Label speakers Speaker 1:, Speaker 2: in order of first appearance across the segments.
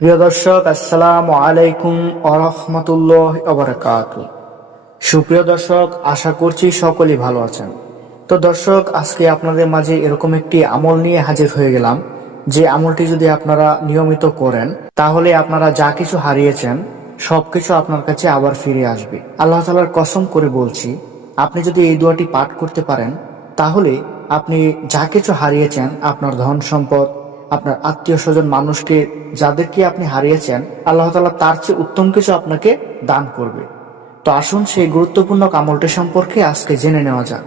Speaker 1: প্রিয় দর্শক, আসসালামু আলাইকুম আরহামতুল্লাহ অবরাকাত সুপ্রিয় দর্শক, আশা করছি সকলেই ভালো আছেন। তো দর্শক, আজকে আপনাদের মাঝে এরকম একটি আমল নিয়ে হাজির হয়ে গেলাম। যে আমলটি যদি আপনারা নিয়মিত করেন, তাহলে আপনারা যা কিছু হারিয়েছেন, সবকিছু আপনার কাছে আবার ফিরে আসবে। আল্লাহ তালার কসম করে বলছি, আপনি যদি এই দোয়াটি পাঠ করতে পারেন, তাহলে আপনি যা কিছু হারিয়েছেন, আপনার ধন সম্পদ আপনার আত্মীয় স্বজন মানুষকে যাদেরকে আপনি হারিয়েছেন, আল্লাহ তালা তার চেয়ে উত্তম কিছু আপনাকে দান করবে। তো আসুন সেই গুরুত্বপূর্ণ কামলটি সম্পর্কে আজকে জেনে নেওয়া যাক।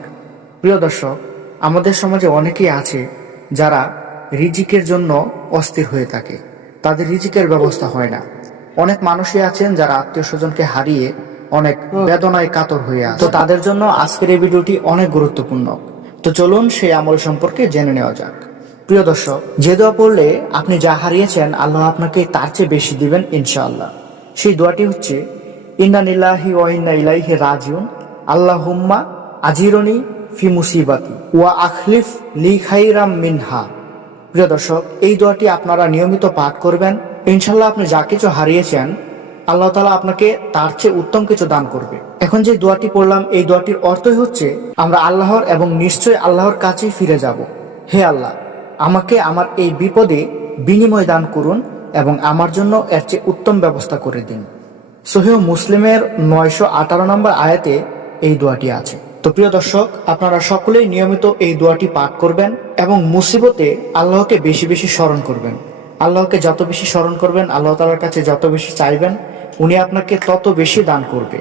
Speaker 1: প্রিয় দর্শক, আমাদের সমাজে অনেকেই আছে যারা রিজিকের জন্য অস্থির হয়ে থাকে। তাদের রিজিকের ব্যবস্থা হয় না। অনেক মানুষই আছেন যারা আত্মীয় স্বজনকে হারিয়ে অনেক বেদনায় কাতর হয়ে আছে। তো তাদের জন্য আজকের এই ভিডিওটি অনেক গুরুত্বপূর্ণ। তো চলুন সেই আমল সম্পর্কে জেনে নেওয়া যাক। প্রিয় দর্শক, যে দোয়া পড়লে আপনি যা হারিয়েছেন, আল্লাহ আপনাকে তার চেয়ে বেশি দিবেন, ইনশাআল্লাহ। সেই দোয়াটি হচ্ছে, ইন্না নিল্লাহি ওয়া ইন্না ইলাইহি রাজিউন। আল্লাহুম্মা আজিরনি ফি মুসিবাতি ওয়া আখলিফ লি খাইরাম মিনহা। প্রিয় দর্শক, এই দোয়াটি আপনারা নিয়মিত পাঠ করবেন। ইনশাল্লাহ আপনি যা কিছু হারিয়েছেন, আল্লাহ তালা আপনাকে তার চেয়ে উত্তম কিছু দান করবে। এখন যে দোয়াটি পড়লাম, এই দোয়াটির অর্থই হচ্ছে, আমরা আল্লাহর এবং নিশ্চয় আল্লাহর কাছেই ফিরে যাব। হে আল্লাহ আমাকে আমার এই বিপদে বিনিময় দান করুন এবং আমার জন্য এর চেয়ে উত্তম ব্যবস্থা করে দিন। সহিহ মুসলিমের নয়শো আঠারো নম্বর আয়াতে এই দোয়াটি আছে। তো প্রিয় দর্শক, আপনারা সকলেই নিয়মিত এই দোয়াটি পাঠ করবেন এবং মুসিবতে আল্লাহকে বেশি বেশি স্মরণ করবেন। আল্লাহকে যত বেশি স্মরণ করবেন, আল্লাহ তালার কাছে যত বেশি চাইবেন, উনি আপনাকে তত বেশি দান করবে।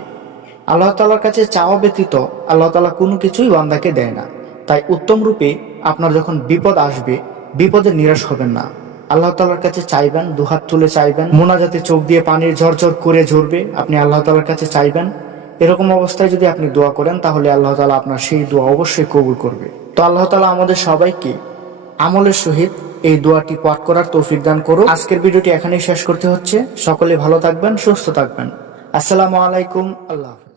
Speaker 1: আল্লাহ তালার কাছে চাওয়া ব্যতীত আল্লাহ তালা কোনো কিছুই বান্দাকে দেয় না। তাই উত্তম রূপে আপনার যখন বিপদ আসবে, বিপদে নিরাশ হবেন না। আল্লাহ তালার কাছে চাইবেন দুহাত তুলে চাইবেন, মোনাজাতে চোখ দিয়ে পানির ঝরঝর করে ঝরবে, আপনি আল্লাহ তালার কাছে চাইবেন। এরকম অবস্থায় যদি আপনি দোয়া করেন, তাহলে আল্লাহ তালা আপনার সেই দোয়া অবশ্যই কবুল করবে। তো আল্লাহ তালা আমাদের সবাইকে আমলের সহিত এই দোয়াটি পাঠ করার তৌফিক দান করুন আজকের ভিডিওটি এখানেই শেষ করতে হচ্ছে। সকলে ভালো থাকবেন, সুস্থ থাকবেন। আসসালামু আলাইকুম, আল্লাহ।